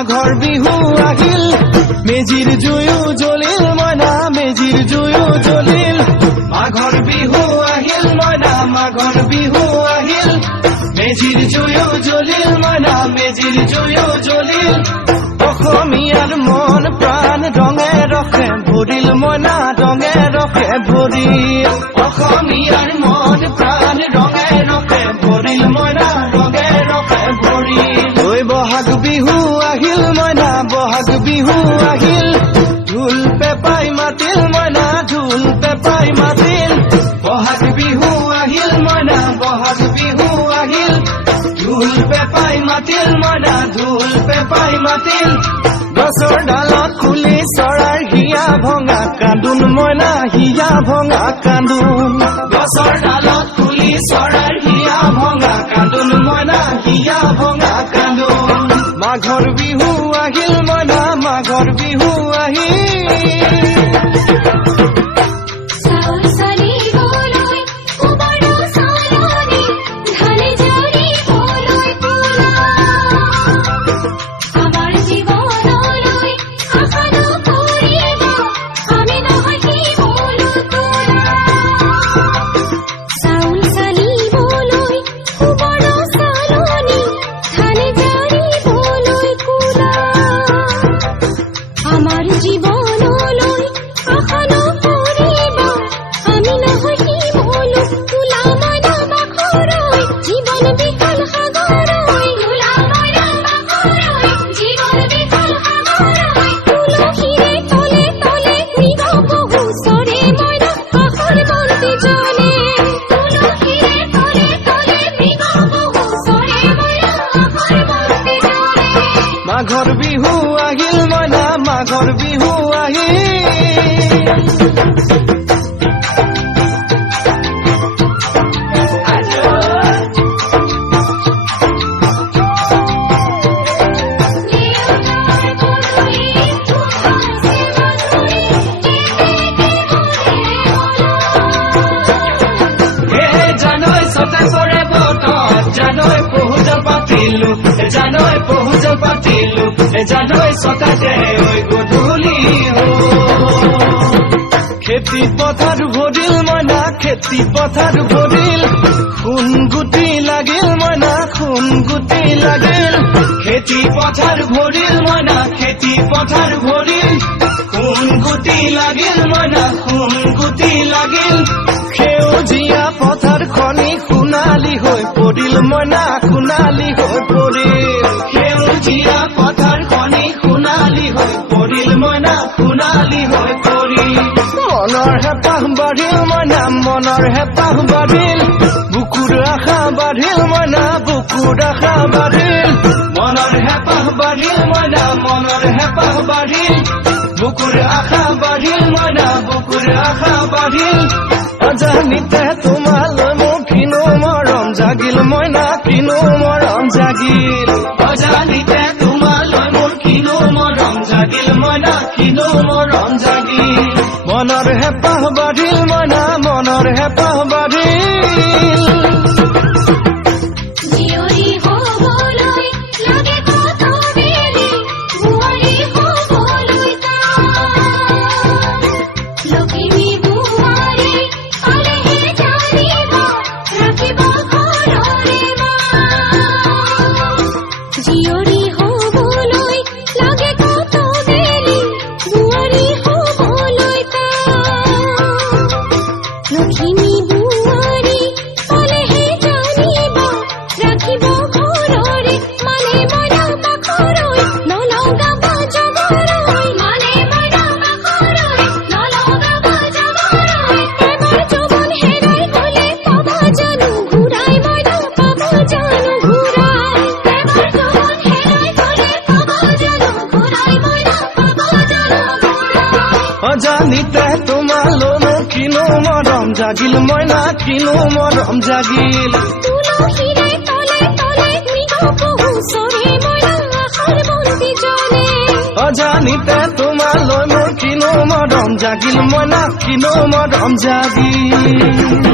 মাঘৰ বিহু আহিল মেজিৰ জুয়ো জ্বলিল মইনা মেজিৰ জুয়ো জ্বলিল মাঘৰ বিহু আহিল মইনা মাঘৰ বিহু আহিল মেজিৰ জুয়ো জ্বলিল মইনা মেজিৰ জুয়ো জ্বলিল অসমীয়াৰ মন প্ৰাণ ৰঙে ৰখে ভৰিল মইনা ৰঙে ৰখে ভৰিল অসমীয়াৰ মন প্ৰাণ ৰঙে ৰখে ভৰিল মইনা ৰঙে ৰখে ভৰিল ঐ বহাগ বিহু আহিল মইনা বহাগ বিহু আহিল ঢোল পেপাই মাতিল মইনা ঢোল পেপাই মাতিল বহাগ বিহু আহিল মইনা বহাগ বিহু আহিল ঢোল পেপাই মাতিল মইনা ঢোল পেপাই মাতিল গছৰ ডালত খুলি চৰাইৰ হিয়া ভঙা কান্দোন মইনা হিয়া ভঙা কান্দোন গছৰ ডালত খুলি চৰাইৰ হিয়া ভঙা কান্দোন মইনা হিয়া ভঙা কান্দোন মাঘৰ বিহু আহিল মইনা মাঘৰ বিহু আহিল মাঘৰ বিহু আহিল মইনা মাঘৰ বিহু জানৈ পহুজ পাতিলো জানৈ সতাতে ঐ গধূলি খেতি পথাৰ ভৰিল মইনা খেতি পথাৰ ভৰিল খুন গুটি লাগিল মইনা খুন গুটি লাগিল খেতি পথাৰ ভৰিল মইনা খেতি পথাৰ ভৰিল খুন গুটি লাগিল মইনা খুন গুটি লাগিল সেউজীয়া পথাৰ খনি সোণালী হৈ পৰিল মইনা সোণালী হৈ পৰিল সেউজীয়া পথাৰ খনি সোণালী হৈ পৰিল মইনা সোণালী হৈ পৰিল মনৰ হেঁপাহ বাঢ়িল মইনা মনৰ হেঁপাহ বাঢ়িল বুকুৰ আশা বাঢ়িল মইনা বুকুৰ আশা বাঢ়িল মনৰ হেঁপাহ বাঢ়িল মইনা মনৰ হেঁপাহ বাঢ়িল বুকুৰ আশা বাঢ়িল মইনা বুকুৰ আশা বাঢ়িল অজানিতে তোমালৈ মোৰ কিনো মৰম জাগিল মইনা কিনো মৰম জাগিল অজানিতে তোমালৈ মোৰ কিনো মৰম জাগিল মইনা কিনো মৰম জাগিল মনৰ হেঁপাহ বাঢ়িল মইনা মনৰ হেঁপাহ বাঢ়িল অজানিতে তোমালৈ মোৰ কিনো মৰম জাগিল মইনা কিনো মৰম জাগিল অজানিতে তোমালৈ মোৰ কিনো মৰম জাগিল মইনা কিনো মৰম জাগিল